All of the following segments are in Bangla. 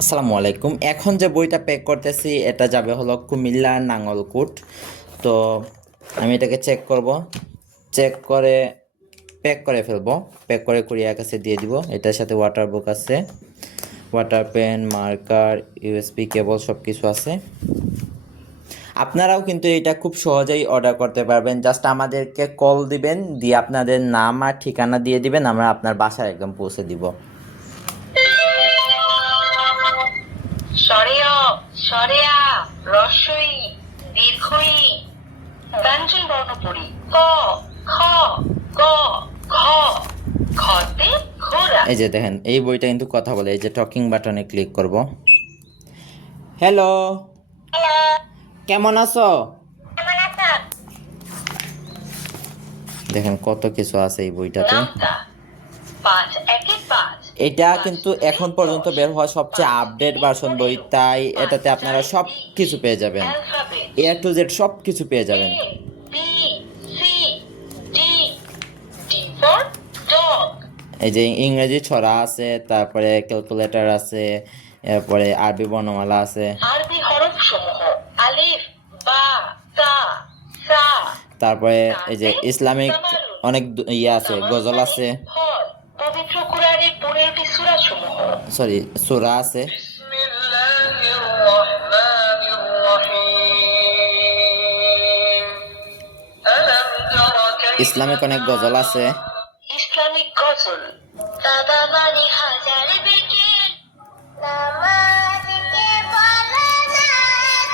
আসসালামু আলাইকুম। এখন যে বইটা প্যাক করতেছি এটা যাবে হলো কুমিল্লা নাঙ্গলকোট। তো আমি এটাকে চেক করব, চেক করে প্যাক করে ফেলবো। প্যাক করে কুরিয়ার কাছে দিয়ে দিব। এটার সাথে ওয়াটার বুক আছে, water pen, marker, USB cable সব কিছু আছে। আপনারাও কিন্তু এটা খুব সহজেই অর্ডার করতে পারবেন। জাস্ট আমাদেরকে কল দিবেন, দিয়ে আপনাদের নাম আর ঠিকানা দিয়ে দিবেন, আমরা আপনার বাসায় একদম পৌঁছে দিব। সরেয় সরেয়া রস্বই দীর্ঘই ব্যঞ্জন বর্ণ পড়ি ক খ গ ঘ খতে ঘোড়া। এই যে দেখেন, এই বইটা কিন্তু কথা বলে। এই যে টকিং বাটনে ক্লিক করব। হ্যালো, কেমন আছো? দেখেন কত কিছু আছে এই বইটাতে। নামতা 5 1 5 এটা কিন্তু এখন পর্যন্ত বের হওয়া সবচেয়ে আপডেট ভার্সন বই, তাই এটাতে আপনারা সব কিছু পেয়ে যাবেন। এ টু জেড সব কিছু পেয়ে যাবেন। B C D D for dog. এই যে ইংরেজি ছড়া আছে, তারপরে ক্যালকুলেটর আছে, এরপরে আরবি বর্ণমালা আছে, আরবি হরফ সমূহ আলিফ বা তা সা। তারপরে এই যে ইসলামিক অনেক ইয়ে আছে, গজল আছে, ফল পবিত্র কুরআনের 15টি সূরা সমূহ। সরি সূরা আছে। বিসমিল্লাহির রহমানির রহিম। আলাম তারা কাইফা ইসলামিক অনেক গজল আছে। ইসলামিক গজল। বাবা মানে হাজার বিকেল নামাজকে বলে না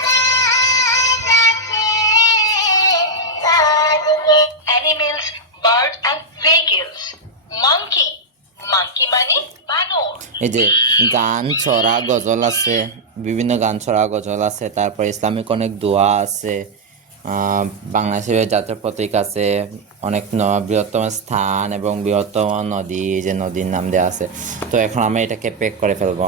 তাজকে তাজকে। Animals bird and vehicles. Monkey monkey মানে বানর। এই যে গান ছড়া গজল আছে, বিভিন্ন গান ছড়া গজল আছে, তারপরে ইসলামিক অনেক দোয়া আছে, বাংলাদেশের জাতীয় প্রতীক আছে, অনেক বৃহত্তম স্থান এবং বৃহত্তম নদী, এই যে নদীর নাম দেওয়া আছে। তো এখন আমরা এটাকে প্যাক করে ফেলবো।